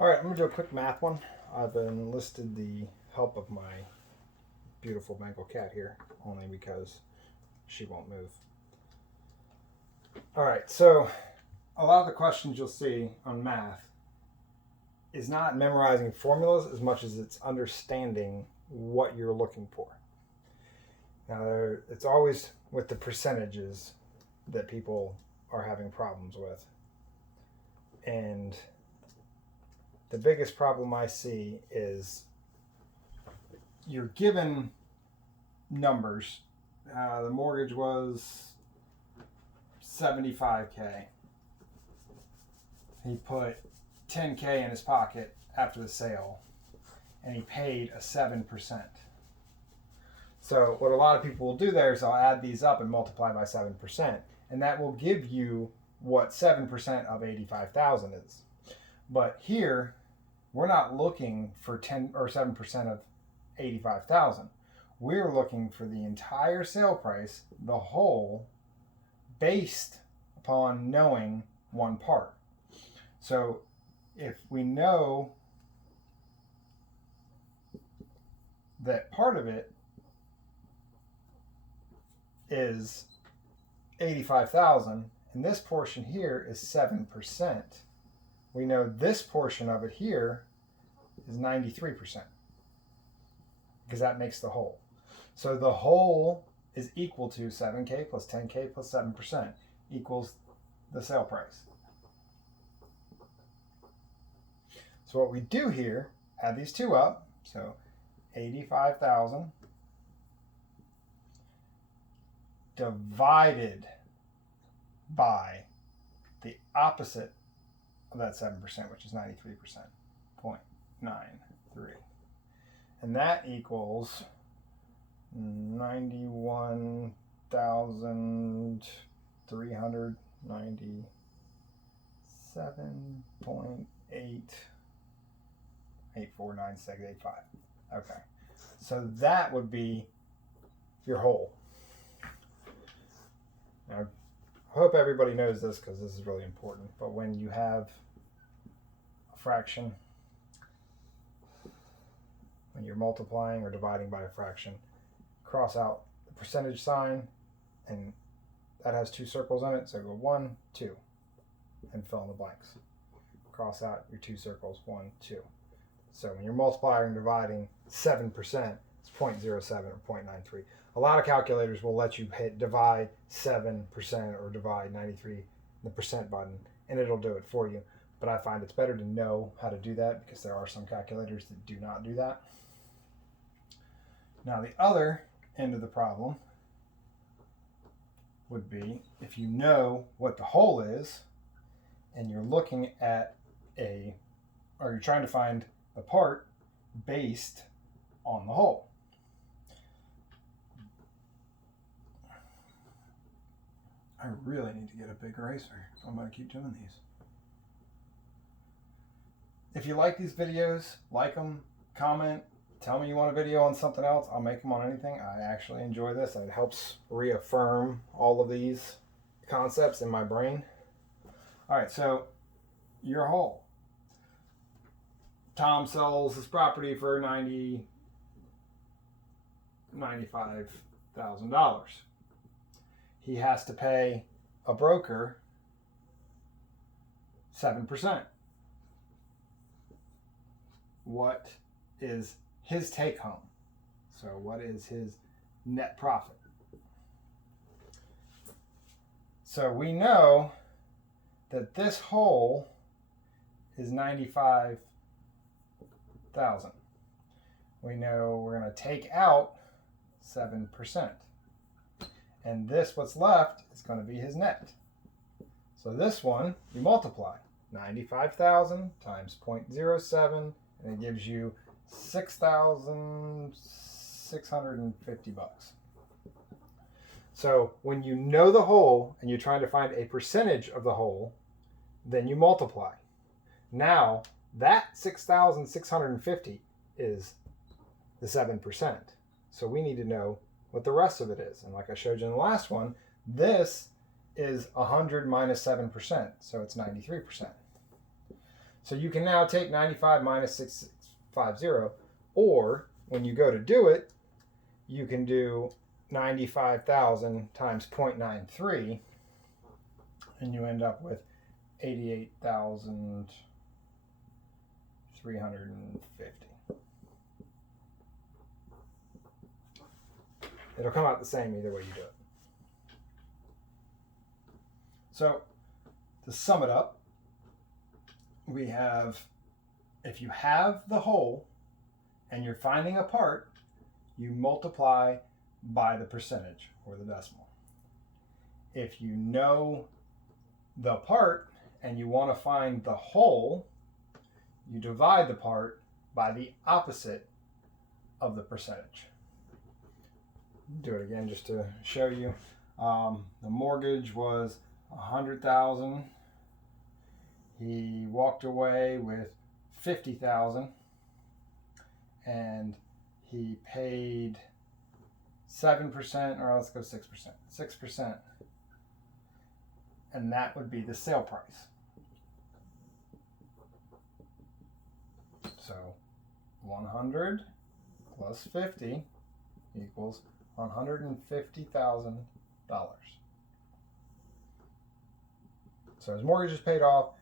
All right, I'm going to do a quick math one. I've enlisted the help of my beautiful Bengal cat here, only because she won't move. All right, so a lot of the questions you'll see on math is not memorizing formulas as much as it's understanding what you're looking for. Now, it's always with the percentages that people are having problems with. And the biggest problem I see is you're given numbers. The mortgage was $75K. He put $10K in his pocket after the sale, and he paid a 7%. So what a lot of people will do there is I'll add these up and multiply by 7%, and that will give you what 7% of 85,000 is. But here, we're not looking for 10 or 7% of 85,000. We're looking for the entire sale price, the whole, based upon knowing one part. So if we know that part of it is 85,000 and this portion here is 7%, we know this portion of it here is 93%, because that makes the whole. So the whole is equal to 7K plus 10K plus 7% equals the sale price. So what we do here, add these two up, so 85,000 divided by the opposite of that 7%, which is 93%, 0.93. And that equals 91,397.8849685. Okay, so that would be your whole. Now, I hope everybody knows this because this is really important, but when you have a fraction, when you're multiplying or dividing by a fraction, cross out the percentage sign, and that has two circles in it, so go 1, 2, and fill in the blanks. Cross out your two circles, 1, 2. So when you're multiplying and dividing 7%, it's 0.07 or 0.93. A lot of calculators will let you hit divide 7% or divide 93, the percent button, and it'll do it for you. But I find it's better to know how to do that because there are some calculators that do not do that. Now the other end of the problem would be if you know what the whole is and you're looking at or you're trying to find the part based on the whole. I really need to get a big eraser. I'm going to keep doing these. If you like these videos, like them, comment, tell me you want a video on something else. I'll make them on anything. I actually enjoy this. It helps reaffirm all of these concepts in my brain. All right, so your whole. Tom sells his property for $95,000. He has to pay a broker 7%. What is his take home? So what is his net profit? So we know that this whole is 95,000. We know we're going to take out 7%. And this, what's left, is going to be his net. So this one, you multiply 95,000 times 0.07, and it gives you $6,650. So when you know the whole and you're trying to find a percentage of the whole, then you multiply. Now that 6,650 is the 7%. So we need to know what the rest of it is. And like I showed you in the last one, this is 100 minus 7%, so it's 93%. So you can now take 95 minus 650, or when you go to do it, you can do 95,000 times 0.93, and you end up with 88,350. It'll come out the same either way you do it. So to sum it up, we have, if you have the whole and you're finding a part, you multiply by the percentage or the decimal. If you know the part and you want to find the whole, you divide the part by the opposite of the percentage. Do it again just to show you. The mortgage was $100,000. He walked away with $50,000, and he paid 7%, or let's go 6%. 6%, and that would be the sale price. So 100 plus 50 equals $150,000. So his mortgage is paid off.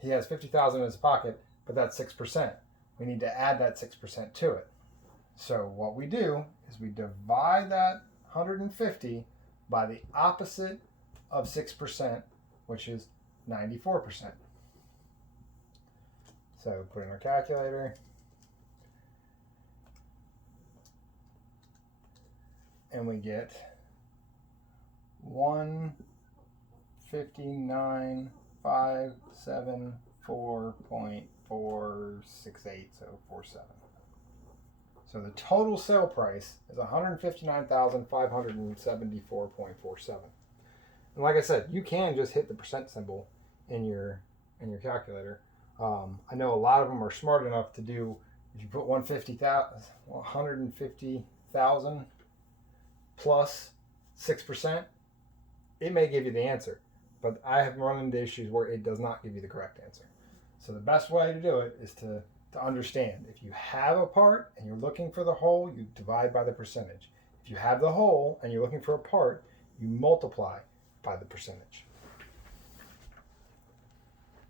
He has $50,000 in his pocket, but that's 6%. We need to add that 6% to it. So what we do is we divide that 150 by the opposite of 6%, which is 94%. So put in our calculator. And we get 159,574.468, so 47. So the total sale price is 159,574.47. And like I said, you can just hit the percent symbol in your calculator. I know a lot of them are smart enough to do, if you put 150,000 plus 6%, it may give you the answer. But I have run into issues where it does not give you the correct answer. So the best way to do it is to understand. If you have a part and you're looking for the whole, you divide by the percentage. If you have the whole and you're looking for a part, you multiply by the percentage.